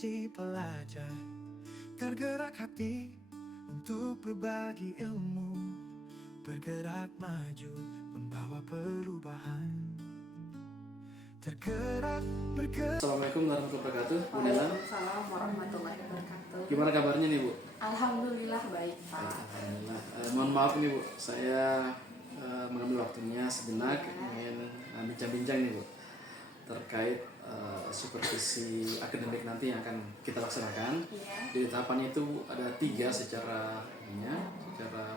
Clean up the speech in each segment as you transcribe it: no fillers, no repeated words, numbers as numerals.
si pelajar tergerak hati untuk berbagi ilmu, bergerak maju, membawa perubahan. Tergerak, bergerak. Assalamualaikum warahmatullahi wabarakatuh, Bu Nela. Waalaikumsalam warahmatullahi wabarakatuh. Gimana kabarnya nih, Bu? Alhamdulillah baik, Pak. Alhamdulillah. Mohon maaf nih, Bu. Saya mengambil waktunya sejenak ingin bincang-bincang nih, Bu, terkait supervisi akademik nanti yang akan kita laksanakan. Iya. Di tahapannya itu ada 3 secara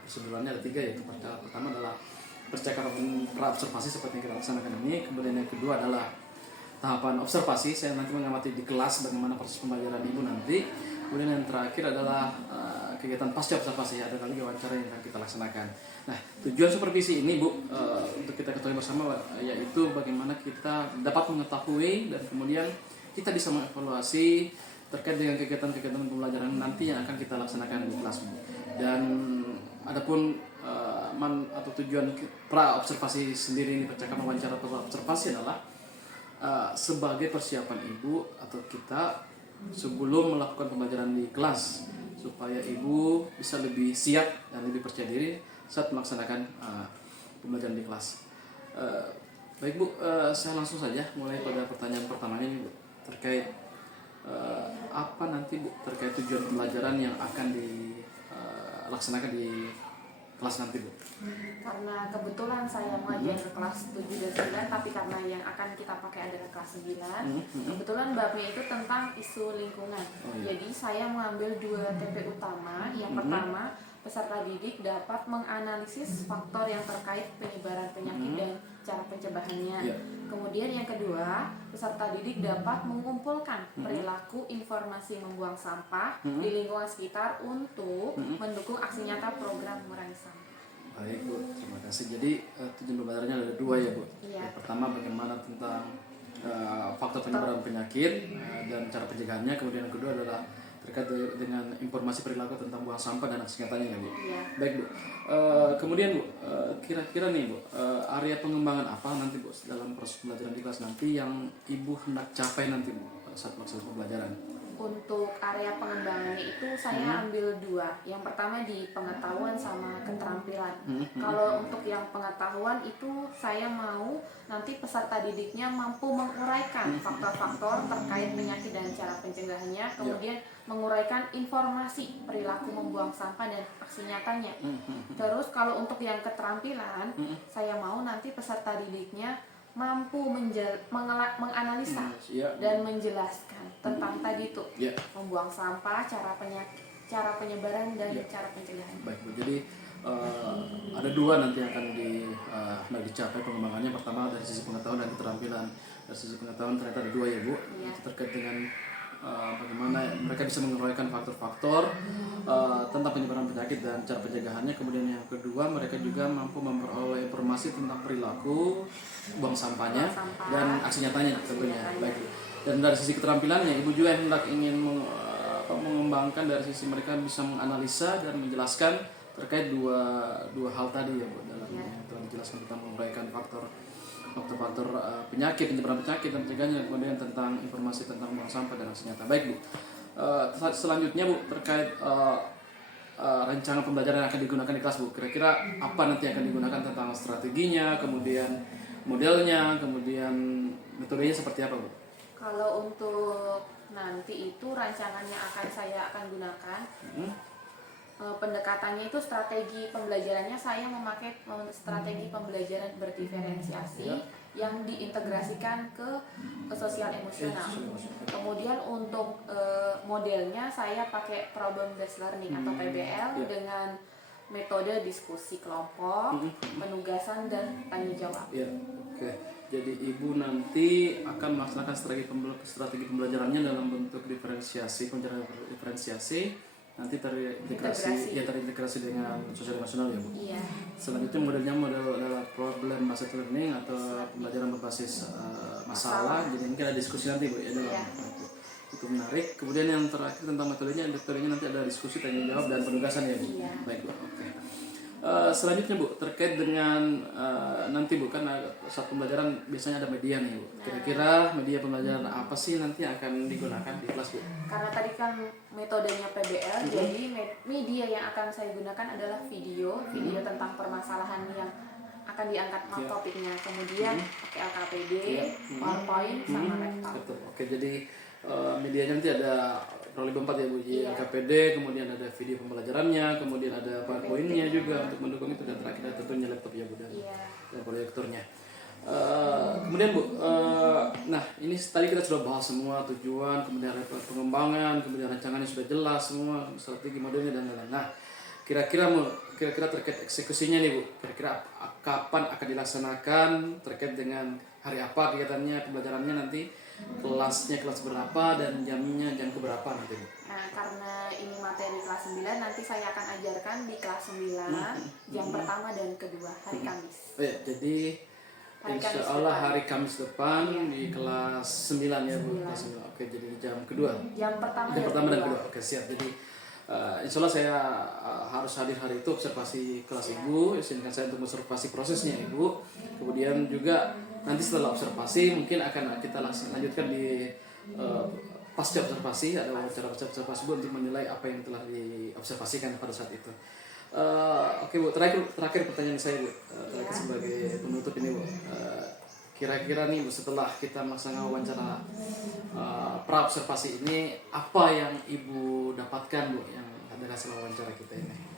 prosedurannya ada 3, yaitu pertama adalah percakapan pra-observasi seperti yang kita laksanakan ini. Kemudian yang kedua adalah tahapan observasi, saya nanti mengamati di kelas bagaimana proses pembelajaran Ibu nanti. Kemudian yang terakhir adalah kegiatan pasca observasi, ada kali wawancara yang akan kita laksanakan. Nah, tujuan supervisi ini, Bu, untuk kita ketahui bersama, yaitu bagaimana kita dapat mengetahui dan kemudian kita bisa mengevaluasi terkait dengan kegiatan-kegiatan pembelajaran nanti yang akan kita laksanakan di kelas, Bu. Dan adapun atau tujuan pra observasi sendiri ini, percakapan wawancara atau observasi adalah sebagai persiapan Ibu atau kita sebelum melakukan pembelajaran di kelas, supaya Ibu bisa lebih siap dan lebih percaya diri saat melaksanakan pembelajaran di kelas. Baik, Bu, saya langsung saja mulai pada pertanyaan pertamanya ini, Bu, terkait apa nanti, Bu, terkait tujuan pembelajaran yang akan dilaksanakan di kelas nanti, Bu. Karena kebetulan saya mengajar ke kelas 7 dan 9, tapi karena yang akan kita pakai adalah kelas 9, kebetulan babnya itu tentang isu lingkungan. Jadi saya mengambil 2 TP utama. Yang pertama, peserta didik dapat menganalisis faktor yang terkait penyebaran penyakit dan cara pencegahannya. Kemudian yang kedua, peserta didik dapat mengumpulkan perilaku informasi membuang sampah di lingkungan sekitar untuk mendukung aksi nyata program mengurangi sampah. Baik, Bu, terima kasih. Jadi tujuan pembelajarannya ada 2 ya, Bu. Iya. Yang pertama bagaimana tentang faktor penyebaran penyakit dan cara pencegahannya. Kemudian yang kedua adalah terkait dengan informasi perilaku tentang buang sampah dan aksi nyatanya, ya, Bu. Iya. Baik, Bu. Kemudian, Bu, kira-kira nih, Bu, area pengembangan apa nanti, Bu, dalam proses pembelajaran di kelas nanti yang Ibu hendak capai nanti, Bu, saat melaksanakan pembelajaran? Untuk area pengembangannya itu saya ambil 2. Yang pertama di pengetahuan sama keterampilan. Kalau untuk yang pengetahuan itu saya mau nanti peserta didiknya mampu menguraikan faktor-faktor terkait penyakit dan cara pencegahannya, kemudian menguraikan informasi perilaku membuang sampah dan aksi nyatanya. Terus kalau untuk yang keterampilan, saya mau nanti peserta didiknya mampu menganalisa dan menjelaskan tentang tadi itu membuang sampah, cara penyebaran dan cara pencegahan. Baik, Bu. Jadi ada 2 nanti yang akan dicapai pengembangannya. Pertama dari sisi pengetahuan dan keterampilan. Dari sisi pengetahuan ternyata ada 2 ya, Bu. Itu terkait dengan bagaimana mereka bisa menguraikan faktor-faktor tentang penyebaran penyakit dan cara pencegahannya. Kemudian yang kedua, mereka juga mampu memperoleh informasi tentang perilaku buang sampahnya dan aksi nyatanya tentunya. Baik. Dan dari sisi keterampilannya, Ibu juga hendak ingin mengembangkan dari sisi mereka bisa menganalisa dan menjelaskan terkait dua hal tadi, ya, Bu, dalam yang telah dijelaskan tentang menguraikan faktor penyakit, penyebaran penyakit dan pencegahannya, kemudian tentang informasi tentang buang sampah dan aksi nyata. Baik, Bu. Selanjutnya, Bu, terkait rancangan pembelajaran yang akan digunakan di kelas, Bu. Kira-kira apa nanti yang akan digunakan, tentang strateginya, kemudian modelnya, kemudian metodenya seperti apa, Bu? Kalau untuk nanti itu rancangannya saya akan gunakan. Pendekatannya itu strategi pembelajarannya saya memakai strategi pembelajaran berdiferensiasi yang diintegrasikan ke sosial emosional. Kemudian untuk modelnya saya pakai problem based learning atau PBL dengan metode diskusi kelompok, penugasan dan tanya jawab. Oke. Jadi Ibu nanti akan melaksanakan strategi pembelajarannya dalam bentuk pembelajaran diferensiasi. Nanti terintegrasi dengan sosial emosional, ya, Bu. Iya. Selanjutnya model adalah problem based learning atau pembelajaran berbasis masalah. Jadi mungkin ada diskusi nanti, Bu, ya. Itu menarik. Kemudian yang terakhir tentang metodenya nanti ada diskusi, tanya jawab dan penugasan, ya, Bu. Iya. Baik, Bu. Oke. Selanjutnya Bu, terkait dengan nanti Bu, kan saat pembelajaran biasanya ada media nih Bu. Kira-kira media pembelajaran apa sih nanti yang akan digunakan di kelas Bu? Karena tadi kan metodenya PBL, jadi media yang akan saya gunakan adalah video tentang permasalahan yang akan diangkat topiknya. Kemudian pakai LKPD, PowerPoint, sama laptop. Betul. Oke, jadi medianya nanti ada kurang lebih 4 ya Bu, LKPD, kemudian ada video pembelajarannya, kemudian ada PowerPoint-nya juga untuk mendukung itu, dan terakhir ada tentunya laptop ya Bu, dan proyektornya. Kemudian Bu, nah ini tadi kita sudah bahas semua tujuan, kemudian pengembangan, kemudian rancangannya sudah jelas semua, strategi modelnya dan lain-lain. Nah, kira-kira terkait eksekusinya nih Bu, kira-kira kapan akan dilaksanakan, terkait dengan hari apa kegiatannya, pembelajarannya nanti, kelasnya kelas berapa, dan jamnya jam keberapa nanti Bu? Nah, karena ini materi kelas 9, nanti saya akan ajarkan di kelas 9 jam pertama dan kedua hari Kamis. Ya, jadi insya Allah hari Kamis depan di kelas 9 ya Bu. Kelas 9. Oke, jadi jam kedua. Jam pertama dan kedua. Oke, siap. Jadi insya Allah saya harus hadir hari itu observasi kelas Ibu. Izinkan saya untuk observasi prosesnya Ibu. Kemudian juga nanti setelah observasi mungkin akan kita lanjutkan di pasca observasi, ada wawancara pasca observasi Bu untuk menilai apa yang telah diobservasikan pada saat itu. Oke Bu, terakhir pertanyaan saya Bu, terakhir sebagai penutup ini Bu, kira-kira nih Bu, setelah kita melaksanakan wawancara pra observasi ini, apa yang Ibu dapatkan Bu yang dari hasil wawancara kita ini?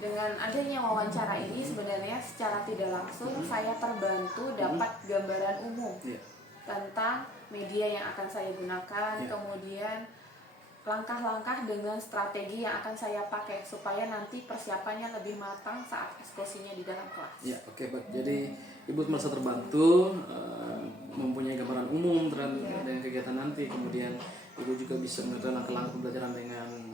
Dengan adanya wawancara ini sebenarnya secara tidak langsung saya terbantu dapat gambaran umum tentang media yang akan saya gunakan, kemudian langkah-langkah dengan strategi yang akan saya pakai supaya nanti persiapannya lebih matang saat eksekusinya di dalam kelas. Ya, oke baik. Jadi Ibu merasa terbantu, mempunyai gambaran umum dengan kegiatan nanti, kemudian Ibu juga bisa menentukan langkah-langkah pembelajaran dengan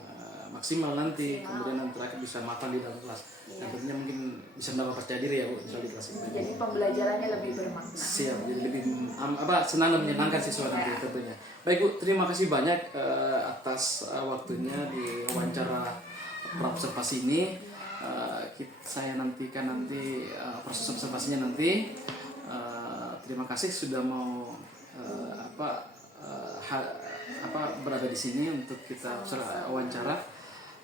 maksimal nanti, kemudian yang terakhir bisa matang di dalam kelas. Dan tentunya mungkin bisa menambah percaya diri ya Bu, misalnya di kelas ini. Jadi pembelajarannya lebih bermakna. Siap, jadi lebih senang dan menyenangkan siswa nanti tentunya. Baik Bu, terima kasih banyak atas waktunya di wawancara pra observasi ini. Saya nantikan proses observasinya nanti. Terima kasih sudah mau berada di sini untuk kita wawancara.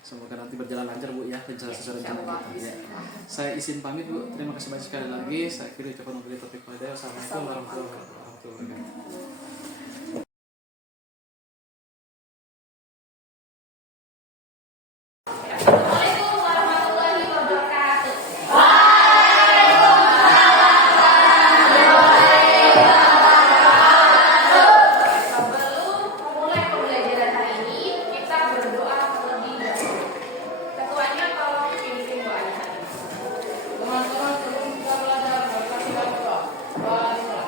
Semoga nanti berjalan lancar Bu ya, sesuai rencana kita. Ya. Saya izin pamit Bu, terima kasih banyak sekali lagi. Saya kira ucapan memberi topik pada. Assalamualaikum warahmatullahi wabarakatuh. Assalamualaikum warahmatullahi wabarakatuh. Sebelum memulai pembelajaran hari ini, kita berdoa terlebih dahulu. Ketuanya tolong pimpin doanya. Teman-teman, sebelum kita belajar, berkati dan doa. Doa dimulai.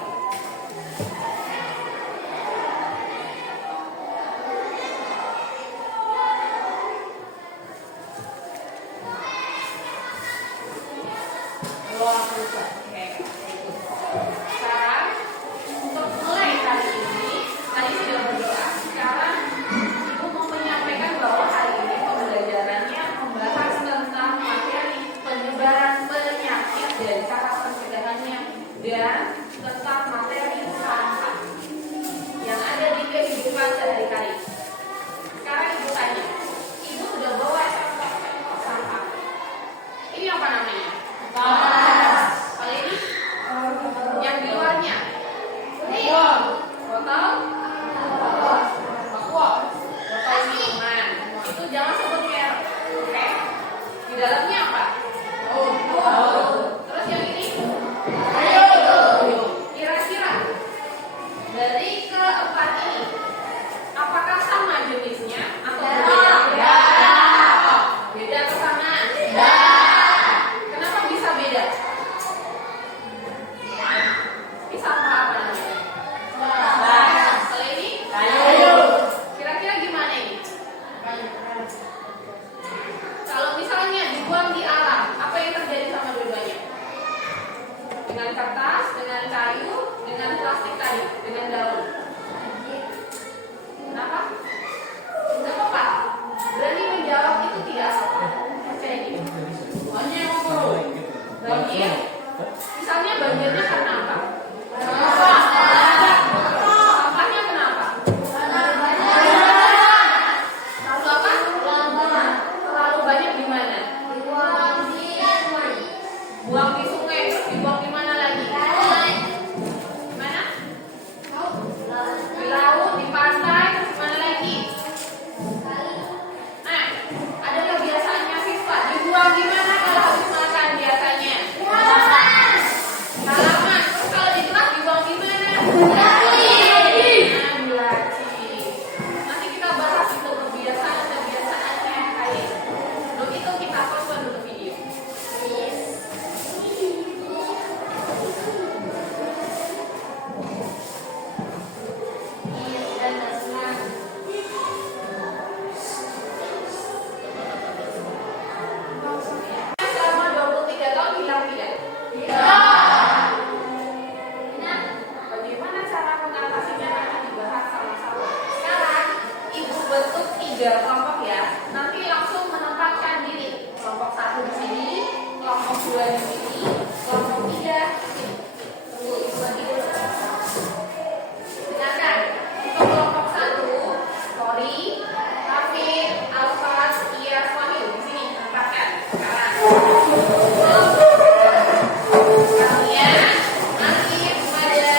Doa selesai. Sekarang untuk mulai hari ini, tadi sudah berdoa. Sekarang Ibu mau menyampaikan bahwa hari ini pembelajarannya membahas tentang materi penyebaran penyakit dan cara pencegahannya, dan tentang materi sampah yang ada di kehidupan sehari-hari. Sekarang Ibu tanya, Ibu sudah bawa sampah. Ini apa namanya? Kalau ini yang di luarnya, botol minuman. Itu jangan sebut merek, oke? Di dalamnya apa? Terus yang ini? Kira-kira dari keempat ini, apakah sama jenisnya atau berbeda? Beda atau sama? Kenapa bisa beda? Ini sampah apa namanya? Kalau ini? Kira-kira gimana ini? Kalau misalnya dibuang di alam, apa yang terjadi sama dua-duanya? Dengan kertas, dengan kayu, dengan plastik tadi, dengan daun. Kenapa? Tidak apa-apa. Berani menjawab itu tidak apa-apa. Percaya diri. Hanya yang mau Banjir. Misalnya banjirnya karena apa? Sampahnya kenapa? Lalu apa? Terlalu banyak di mana? Buang di sungai, terus dibuang di mana lagi? Di mana? Di laut, di pantai, terus di mana lagi? Nah, ada kebiasaannya siswa dibuang di mana kalau habis makan biasanya? Halaman. Terus kalau di kelas dibuang di mana? Nah, di laci. Nanti kita bahas itu kebiasaan-kebiasaannya kayak. Untuk itu kita tonton dulu video. Selama 23 tahun hilang tidak? Bagaimana cara mengatasinya nanti dibahas sama-sama. Sekarang ibu bentuk 3 kelompok ya. Nanti langsung menempatkan diri. Kelompok 1 di sini, kelompok 2 di sini, kelompok 3 di sini. Tunggu ibu lagi. Dengarkan. Untuk kelompok 1, Tori, Rafid, Alfaz, Iyas, Wahyu di sini menempatkan. Sekarang. Kalian nanti ada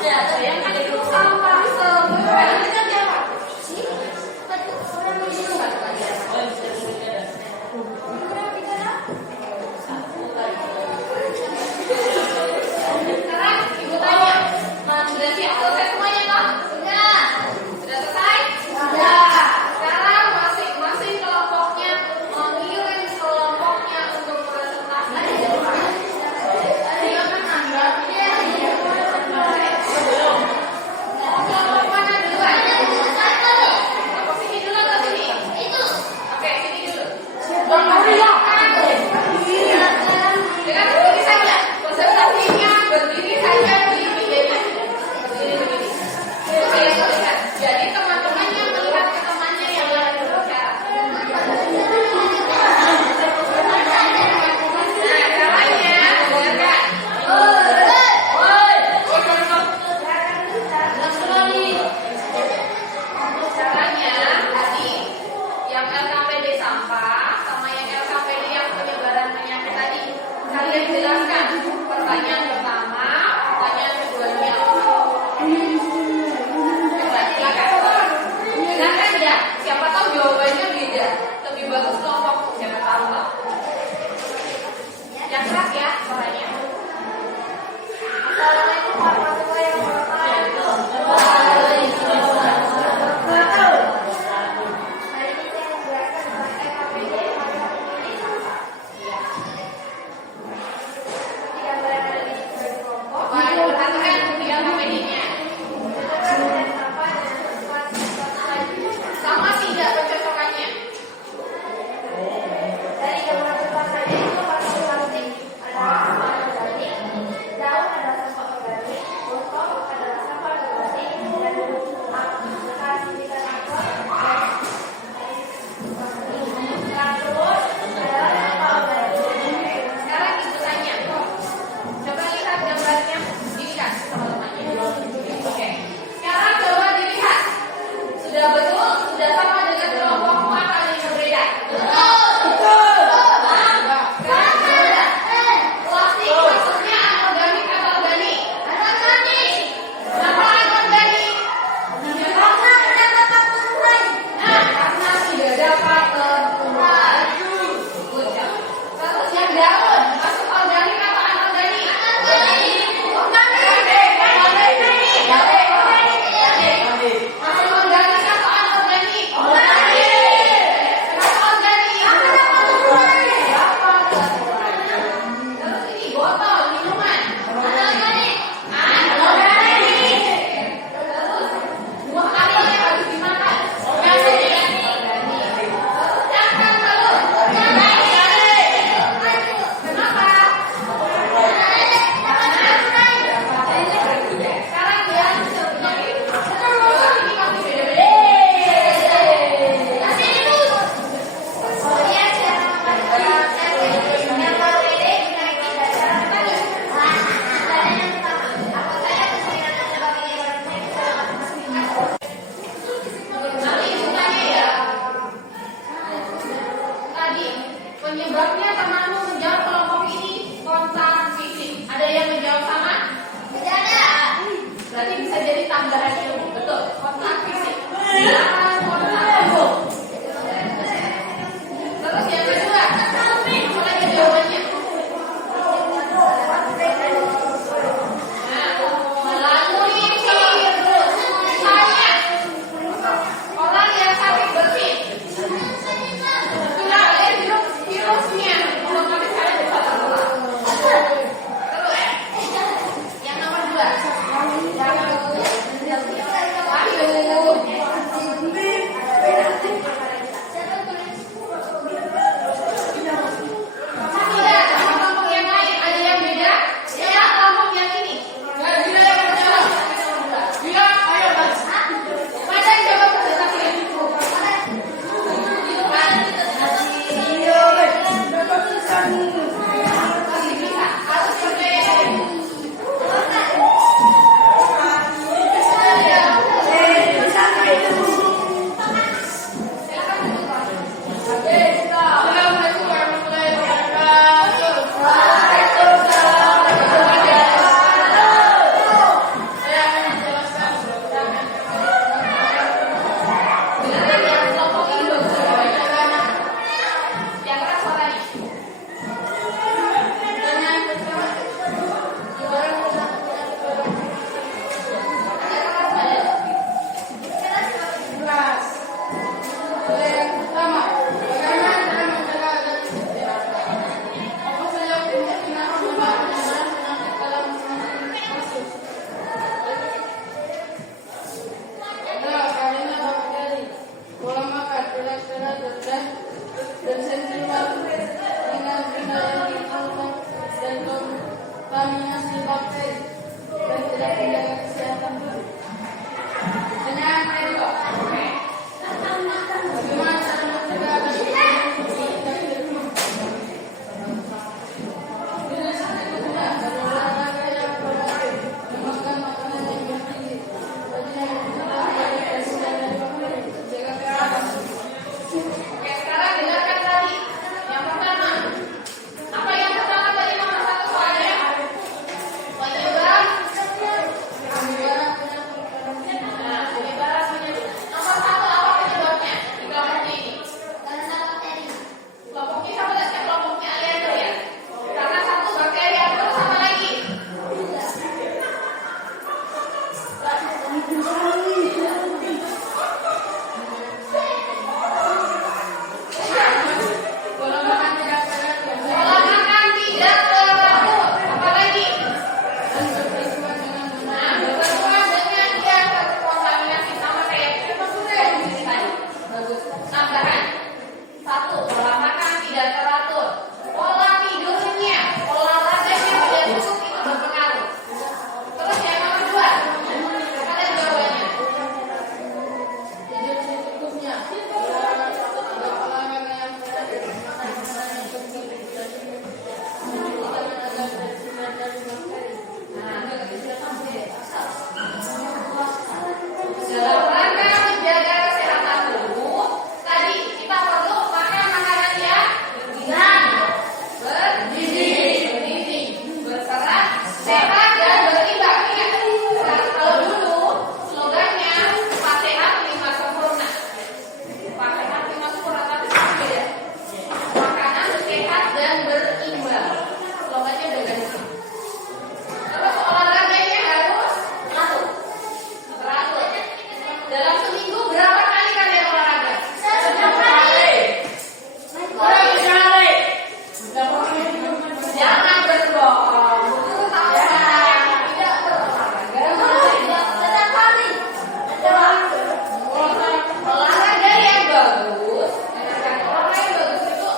Yang kan itu sampah semua. Sekarang ibu tanya, sudah siap selesai semuanya toh? Sudah. Sudah selesai? Sudah. Sekarang masing-masing kelompoknya mengirim kelompoknya untuk presentasi. Kelompok mana duluan? Kelompok sini dulu atau sini? Itu. Oke, sini dulu. Dengan berdiri saja, konsentrasinya berdiri saja di mejanya. Berdiri begini. Saya melihat. Jadi teman-teman yang melihat ke temannya yang lagi berbicara. Nah, caranya, dengarkan. Caranya tadi yang LKPD sampah sama yang LKPD yang penyebaran penyakit tadi kalian jelaskan. Pertanyaan pertama, pertanyaan keduanya. Coba silakan. Silakan ya. Siapa tahu jawabannya beda. Lebih bagus kelompok. Siapa tahu lah. Yang keras ya suaranya. Assalamualaikum warahmatullahi wabarakatuh. Hari ini saya menjelaskan tentang LKPD pada ini sampah. Seperti gambar yang ada di kelompok. Perhatikan di LKPD-nya. Sampah dan sifat-sifat lain. Sama tidak pencocokannya? Dari gambar pertama itu plastik adalah sampah organik, daun adalah sampah organik, botol adalah sampah organik, dan bekas silikon akor karton adalah sampah organik. Sekarang ibu tanya, coba lihat gambarnya, dilihat teman-temannya. Oke, sekarang coba dilihat, sudah betul, sudah sama dengan kelompokmu atau ada yang berbeda? Betul. Sekarang ada plastik maksudnya anorganik atau organik? Anorganik. Kenapa anorganik? Karena tidak dapat terurai. Nah, karena tidak dapat terurai. Terus yang daun masuk organik atau anorganik? Organik. Masuk organik atau anorganik? Organik. Kenapa organik? Dapat terurai. Terus ini botol minuman. Anorganik. Anorganik. Terus buah apel yang harus dimakan. Organik. Terus ikan telur. Organik. Kenapa? Sekarang dia penyakit. Ini pasti beda-beda. Kasih minus. Kemudian cara LKPD menaiki dasar tadi. Pertanyaan yang pertama, apa saja kemungkinan penyebab penyebaran penyakit pada masing-masing? Nanti ibu tanya ya. Tadi penyebabnya temanmu menjawab kelompok ini kontak fisik. Ada yang menjawab sama? Tidak ada. Berarti bisa jadi tambahan ilmu. Betul. Kontak fisik. Kontak tubuh. Terus yang kedua, apa lagi jawabannya? Nah, melalui virus. Misalnya, orang yang sakit bersin. Sudah ada virusnya. Otomatis kalian bisa tertular. Terus, yang nomor 2. Pola makan tidak teratur. Pola makan tidak teratur. Apalagi? Dan bersentuhan dengan benar. Bersentuhan dengan dia terkontaminasi sama kayak kita sudah di sini tadi. Bagus. Tambahan. 1. Pola makan tidak teratur. Pola tidurnya, olahraganya tidak cukup itu berpengaruh. Terus yang nomor 2, ada jawabannya. Tidur secukupnya. Ada olahraga yang dalam rangka menjaga kesehatan tubuh, tadi kita perlu makan makanan yang bergizi, berserat, sehat dan berimbang. Ingat, kalau dulu slogannya 4 sehat 5 sempurna. 4 sehat 5 sempurna, tapi sekarang beda. Makanan sehat dan berimbang. Slogannya udah ganti. Terus olahraganya harus teratur. Dalam seminggu berapa kali kalian olahraga? Setiap hari. Kurang sekali. Jangan berbohong. Tidak berolahraga. Setiap hari. Olahraga yang bagus, olahraga yang bagus itu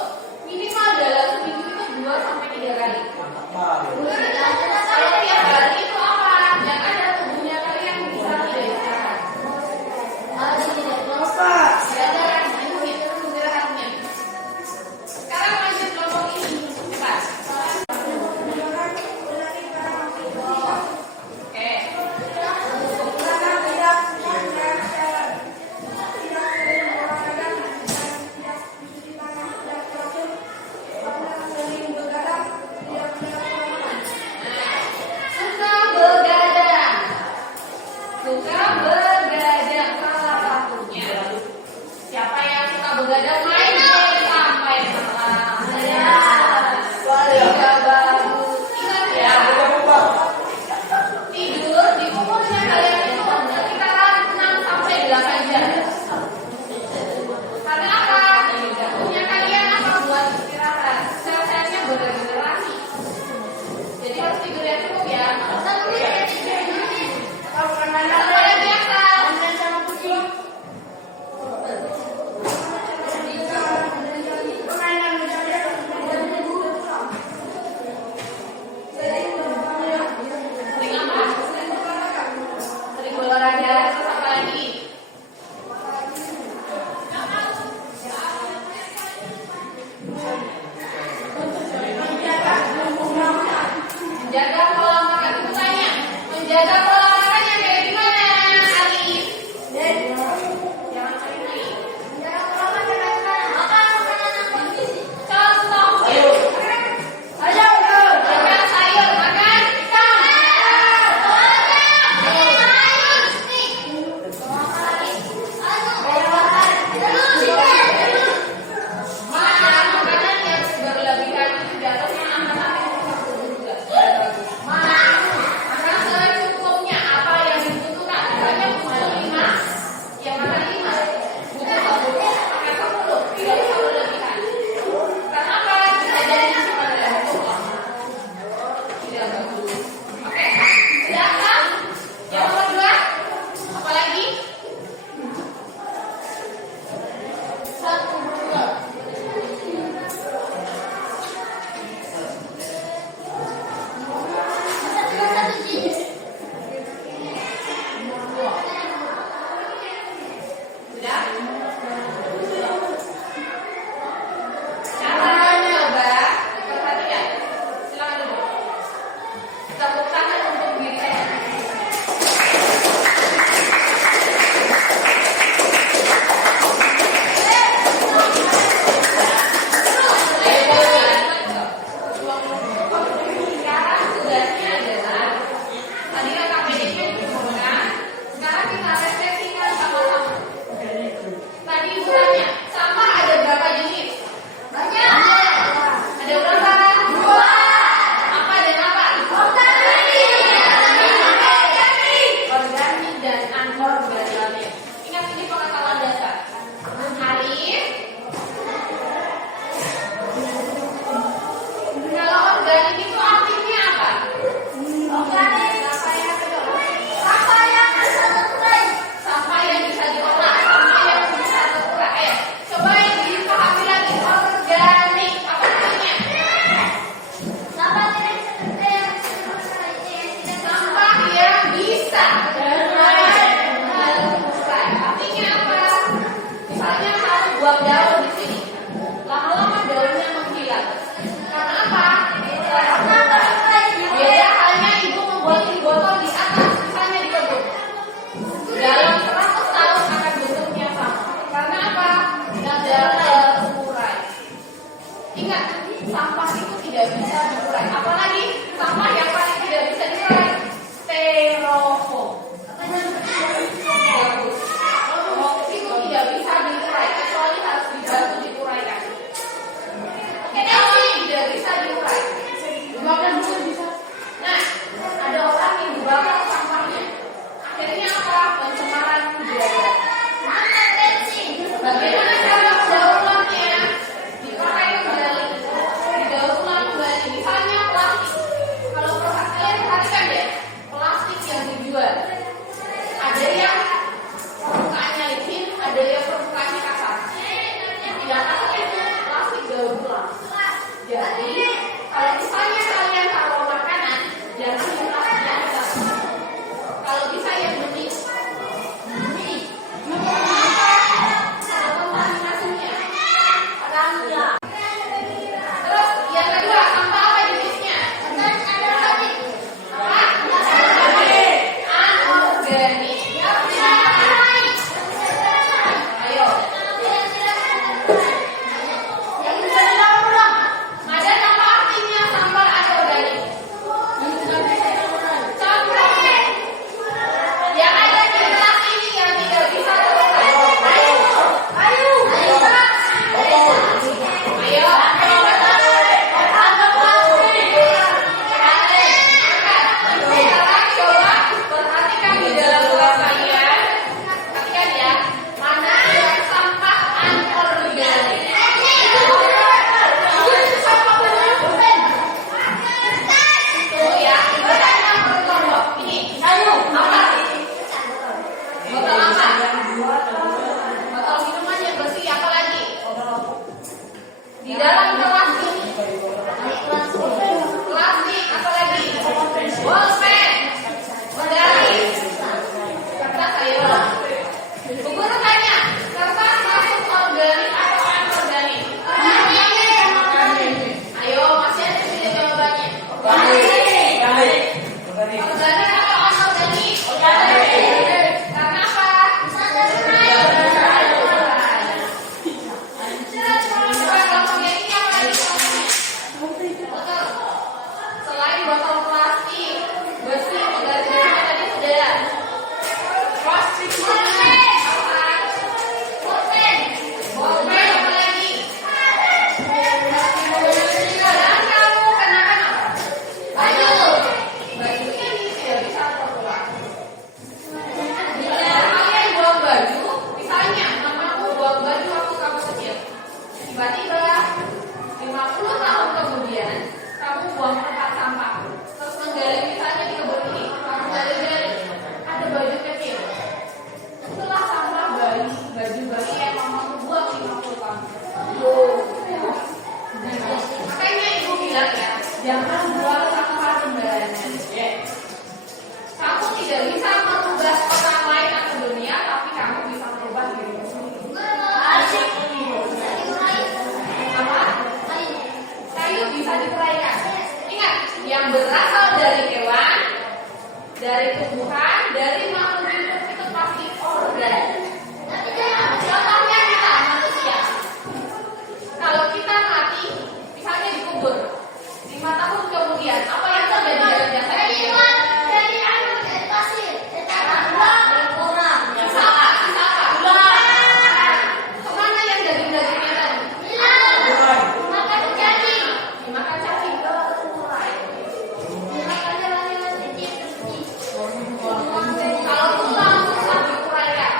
minimal dalam seminggu itu 2 sampai 3 kali. Kalau tiap hari itu apa? Yang ada tubuhnya kalian bisa tidak istirahat. Ya ada kan itu istirahatnya. Sekarang lanjut kelompok ini. Cepat. Oke. Suka begadang. Suka begadang salah satunya. Siapa yang suka begadang main game sampai malam? Tidak bagus. Ingat ya. Tidur di umurnya kalian itu sekitaran 6 sampai 8 jam. Karena apa? Jantungnya kalian apa buat istirahat? Sel-selnya beregenerasi. Jadi harus tidur yang cukup ya. Kalian biasa. Sering apa? Sering olahraga. Terus apa lagi? Menjaga pola makan itu tanya. Menjaga pola makan yang kayak gimana, Alif? Jangan main-main. Makan makanan yang bergizi. Contohnya. Makan sayur, makan ikan. organik. Ayo. Yang bisa dijawab dong. Madan apa artinya sampah anorganik? Contoh yang ada di kelas ini yang tidak bisa terluka. Ayo. Sekarang coba perhatikan di dalam kelas kalian. Perhatikan ya, mana yang sampah anorganik. Sampah benar. Tuh ya, bukan yang berkelompok. Ini, apa? Botol apa? Botol minuman yang bersih, apa lagi? Di dalam kelas ini, plastik, apa lagi? Bolpen, medali, kertas, ayo. Bu guru tanya, kertas masuk organik atau anorganik? Ayo, masih ada video jawabannya. Organik atau anorganik? Karena apa? Selain botol plastik, besi, pengganti tadi sudah. Plastik bolpen, apa lagi? Dan kamu kenakan apa? Baju ini tidak bisa terkeluar. Bila kalian buang baju, misalnya mamamu buang baju waktu kamu kecil, tiba-tiba 50 tahun kemudian kamu buang tempat sampah, terus menggali misalnya di kebun ini, kamu gali ada baju kecil. Itulah sampah baju bayi yang mamamu buang 50 tahun. Makanya ibu bilang ya, jangan buang sampah sembarangan. Kamu tidak bisa merubah orang lain atau dunia, tapi kamu bisa merubah dirimu sendiri. Apa? Kayu bisa diperaikan. Ingat, yang berasal dari hewan, dari tumbuhan, dari makhluk hidup itu pasti organik. Contohnya kita manusia. Kalau kita mati, misalnya dikubur, 5 tahun kemudian, apa yang terjadi dengan jasad kita? Kemana yang daging-dagingnya tadi? Dimakan cacing. Kalau tulang susah diuraikan.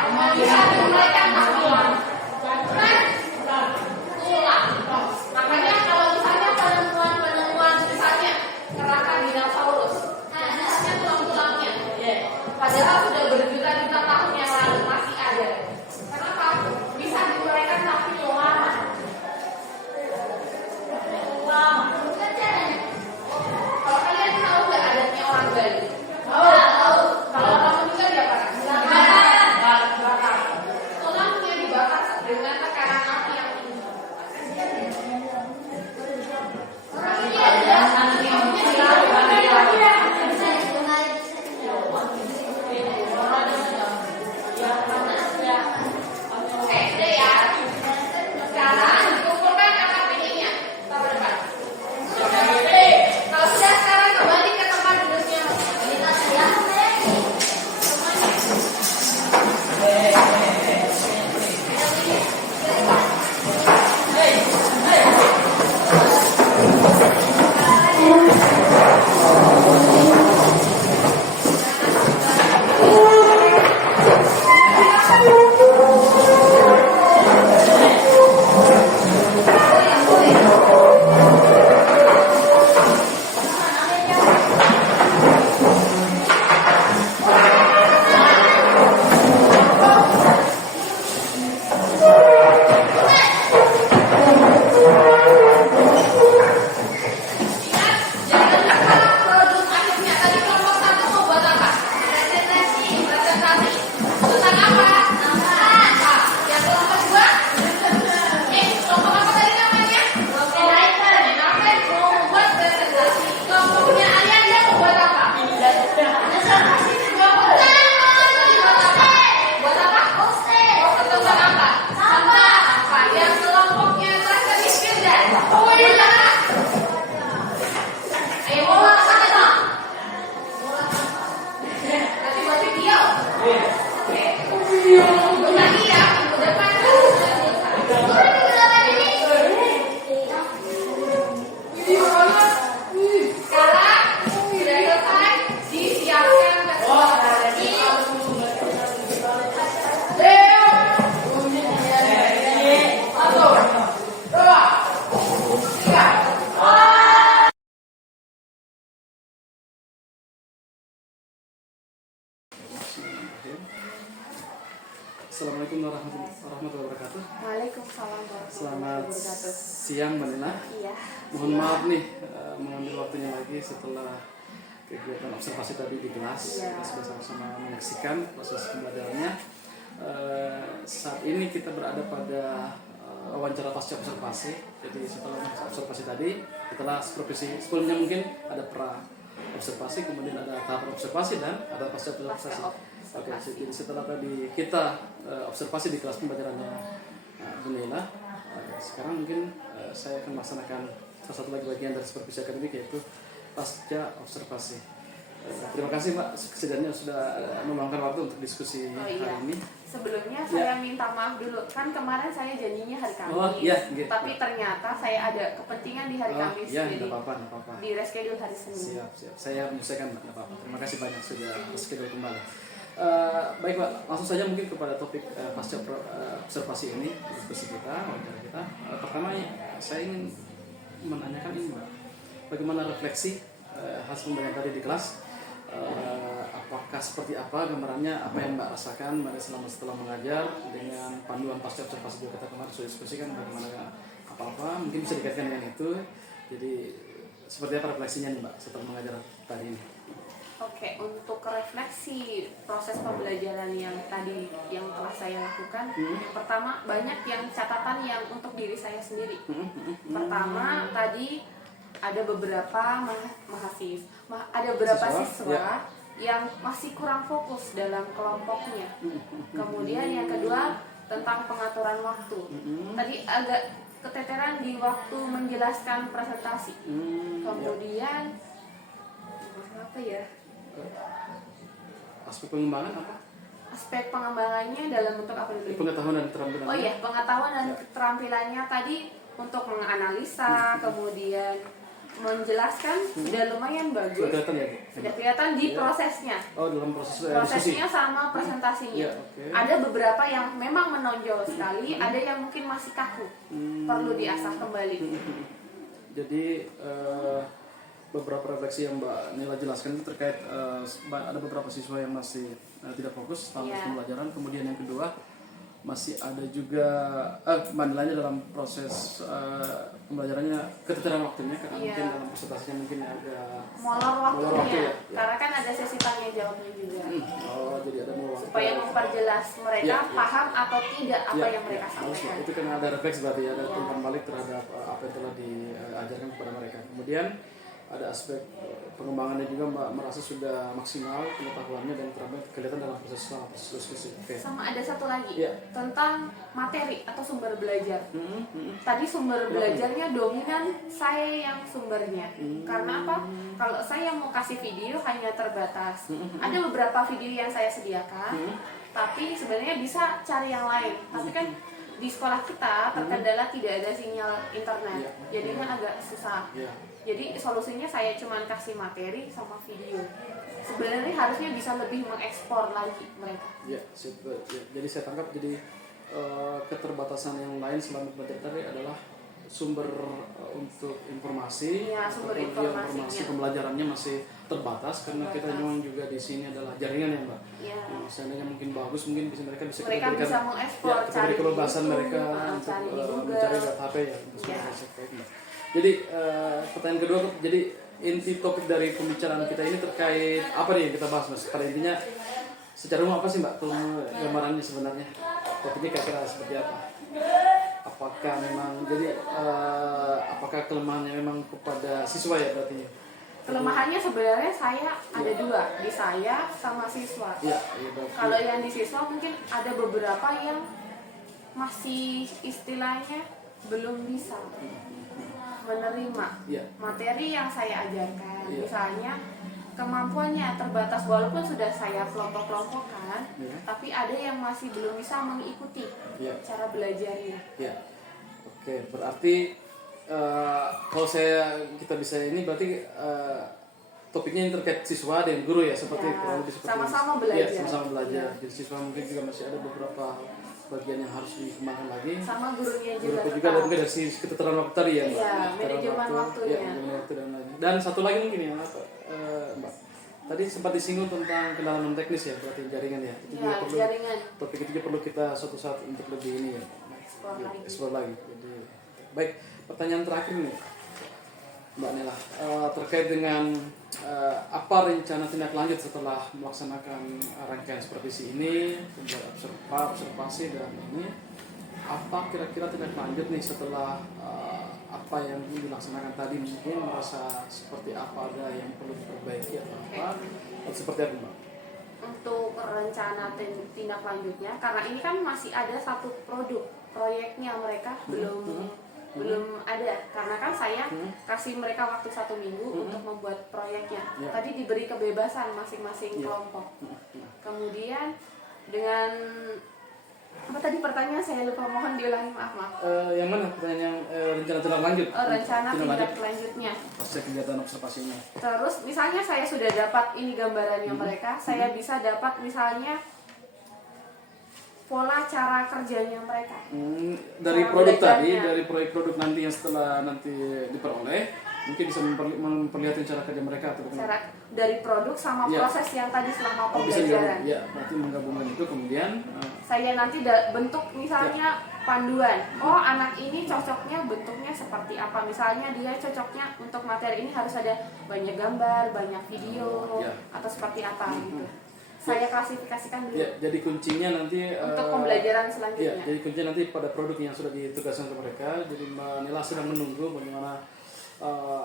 Bismillahirrahmanirrahim. Assalamualaikum warahmatullahi wabarakatuh. Waalaikumsalam warahmatullahi Selamat wabarakatuh. siang Mbak Nina. Iya. Mohon maaf nih mengambil waktunya lagi setelah kegiatan observasi tadi di kelas. Iya. Kita sudah sama-sama menyaksikan proses pembelajarannya. Saat ini kita berada pada wawancara pasca observasi. Jadi setelah observasi tadi, setelah supervisi sebelumnya mungkin ada pra observasi, kemudian ada tahap observasi dan ada pasca observasi. Oke, jadi setelah tadi kita observasi di kelas pembelajarannya Bu Nila, sekarang mungkin saya akan melaksanakan salah satu lagi bagian dari supervisi akademik, yaitu pasca observasi. Terima kasih Mbak kesediaannya sudah meluangkan waktu untuk diskusi hari ini. Sebelumnya saya minta maaf dulu, kan kemarin saya janjinya hari Kamis, Oh, iya, gitu. tapi ternyata saya ada kepentingan di hari Kamis, Iya, jadi tidak apa-apa. di reschedule hari Senin. Siap. Saya menyelesaikan, tidak apa-apa. Terima kasih banyak sudah reschedule kembali. Baik Pak, langsung saja mungkin kepada topik pasca observasi ini, diskusi kita, wawancara kita. Pertama saya ingin menanyakan ini Mbak, bagaimana refleksi hasil pembelajaran tadi di kelas? Apakah seperti apa gambarannya, apa yang Mbak rasakan selama setelah mengajar dengan panduan pasca observasi juga kita kemarin sudah diskusikan bagaimana apa-apa, mungkin bisa dikaitkan dengan itu. Jadi seperti apa refleksinya nih Mbak setelah mengajar tadi ini? Oke, untuk refleksi proses pembelajaran yang tadi yang telah saya lakukan, yang pertama banyak yang catatan yang untuk diri saya sendiri. Pertama tadi ada beberapa ada beberapa siswa yang masih kurang fokus dalam kelompoknya. Kemudian yang kedua tentang pengaturan waktu. Tadi agak keteteran di waktu menjelaskan presentasi. Kemudian apa ya? Aspek pengembangan apa? Aspek pengembangannya dalam bentuk apa dulu? Pengetahuan dan keterampilan. Oh iya, pengetahuan dan keterampilannya tadi untuk menganalisa, kemudian menjelaskan sudah lumayan bagus. Sudah kelihatan ya Bu? Sudah kelihatan di prosesnya. Oh, dalam proses diskusi. Prosesnya sama presentasinya. Oke. Ada beberapa yang memang menonjol sekali, ada yang mungkin masih kaku. Perlu diasah kembali. Jadi beberapa refleksi yang Mbak Nila jelaskan itu terkait ada beberapa siswa yang masih tidak fokus dalam pembelajaran. Kemudian yang kedua masih ada juga Mbak Nilanya dalam proses pembelajarannya keteteran waktunya karena mungkin dalam presentasinya mungkin agak molor waktunya. ya. Karena kan ada sesi tanya jawabnya juga. Oh, jadi ada molor waktu. Supaya memperjelas mereka paham atau tidak apa yang mereka Harus, sampaikan. itu kan ada refleks berarti ada umpan balik terhadap apa yang telah diajarkan kepada mereka. Kemudian ada aspek pengembangannya juga Mbak merasa sudah maksimal pengetahuannya dan kelihatan dalam proses diskusi. Okay. Sama ada satu lagi tentang materi atau sumber belajar. Tadi sumber belajarnya dominan saya yang sumbernya. Karena apa? Kalau saya mau kasih video hanya terbatas. Ada beberapa video yang saya sediakan, tapi sebenarnya bisa cari yang lain. Tapi kan di sekolah kita terkendala tidak ada sinyal internet, jadinya agak susah. Jadi solusinya saya cuma kasih materi sama video. Sebenarnya harusnya bisa lebih mengekspor lagi mereka. Jadi saya tangkap jadi keterbatasan yang lain selama belajar tadi adalah sumber untuk informasi. Sumber informasi pembelajarannya masih terbatas karena kita memang juga di sini adalah jaringan ya Mbak. Seandainya mungkin bagus mungkin mereka bisa mengekspor, cari kebebasan mereka untuk mencari HP ya. Jadi pertanyaan kedua, jadi inti topik dari pembicaraan kita ini terkait apa nih yang kita bahas Mas? Pada intinya secara umum apa sih Mbak gambarannya sebenarnya? Topiknya kira-kira seperti apa? Apakah memang jadi apakah kelemahannya memang kepada siswa ya berarti? Kelemahannya sebenarnya saya ada dua, di saya sama siswa. Kalau yang di siswa mungkin ada beberapa yang masih istilahnya belum bisa menerima materi yang saya ajarkan. Misalnya kemampuannya terbatas walaupun sudah saya kelompok-kelompokkan, tapi ada yang masih belum bisa mengikuti cara belajarnya. Oke, berarti kalau kita bisa ini berarti topiknya yang terkait siswa dan guru ya seperti kurang lebih seperti sama-sama belajar. Sama-sama belajar. Jadi siswa mungkin juga masih ada beberapa bagian yang harus dikembangkan lagi. Sama gurunya juga. Dan juga dari sisi keteteran waktu tadi ya Mbak. Manajemen waktunya. Manajemen waktu dan lain. Dan satu lagi mungkin ya Mbak, tadi sempat disinggung tentang kedalaman teknis ya, berarti jaringan ya. Itu juga Ya, perlu, jaringan topik itu juga perlu kita suatu saat untuk lebih ini ya, explore lagi. Jadi, baik, pertanyaan terakhir nih, Mbak Nela, terkait dengan apa rencana tindak lanjut setelah melaksanakan rangkaian supervisi ini, kemudian observasi dan ini, apa kira-kira tindak lanjut nih setelah apa yang dilaksanakan tadi, mungkin merasa seperti apa, ada yang perlu diperbaiki atau apa, atau seperti apa Mbak? untuk rencana tindak lanjutnya, karena ini kan masih ada satu proyeknya mereka belum ada, karena kan saya kasih mereka waktu 1 minggu untuk membuat proyeknya. Ya. Tadi diberi kebebasan masing-masing kelompok. Kemudian dengan apa tadi pertanyaan saya lupa, mohon diulangi, maaf. Yang mana pertanyaan rencana tindak lanjut? Rencana tindak lanjutnya. Pasca kegiatan observasinya. Terus misalnya saya sudah dapat ini gambarannya mereka, saya bisa dapat misalnya pola cara kerjanya mereka. Dari Cara produk tadi, belajarnya. dari proyek produk nanti yang setelah nanti diperoleh, mungkin bisa memperlihatkan cara kerja mereka atau bagaimana? Cara dari produk sama Ya. proses yang tadi selama Oh, bisa pembelajaran. ya, berarti menggabungkan itu kemudian Saya nanti bentuk misalnya panduan. Oh, anak ini cocoknya bentuknya seperti apa? Misalnya dia cocoknya untuk materi ini harus ada banyak gambar, banyak video, Ya. atau seperti apa gitu. Saya klasifikasikan dulu ya, jadi kuncinya nanti untuk pembelajaran ya, selanjutnya. jadi kuncinya nanti pada produk yang sudah ditugaskan ke mereka. Jadi Mbak Nela sedang menunggu bagaimana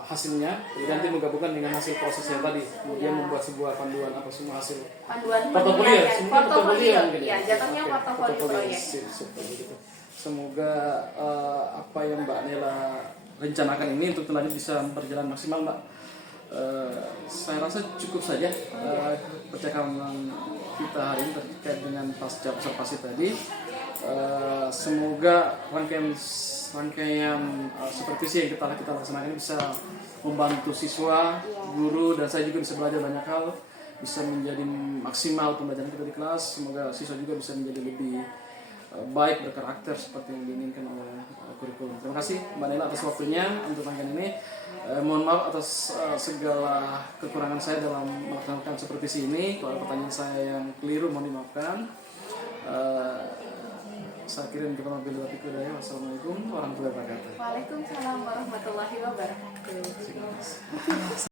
hasilnya, kemudian nanti menggabungkan dengan hasil prosesnya tadi, kemudian Ya. membuat sebuah panduan apa semua hasil Panduan portofolio, penilaian. semua portofolio mungkin Ya, jatuhnya Oke, portofolio proyek. Sip, begitu. Semoga apa yang Mbak Nela rencanakan ini untuk lanjut bisa berjalan maksimal, Mbak. Saya rasa cukup saja percakapan kita hari ini terkait dengan pasca observasi tadi. Semoga rangkaian supervisi yang kita laksanakan ini bisa membantu siswa, guru, dan saya juga bisa belajar banyak hal, bisa menjadi maksimal pembelajaran kita di kelas. Semoga siswa juga bisa menjadi lebih baik, berkarakter seperti yang diinginkan oleh kurikulum. Terima kasih Mbak Nela atas waktunya untuk rangkaian ini. Mohon maaf atas segala kekurangan saya dalam melaksanakan supervisi ini. Kalau ada pertanyaan saya yang keliru mohon dimaafkan. Saya kirim ke Pemabili Watiku. Wassalamualaikum warahmatullahi wabarakatuh. Waalaikumsalam warahmatullahi wabarakatuh.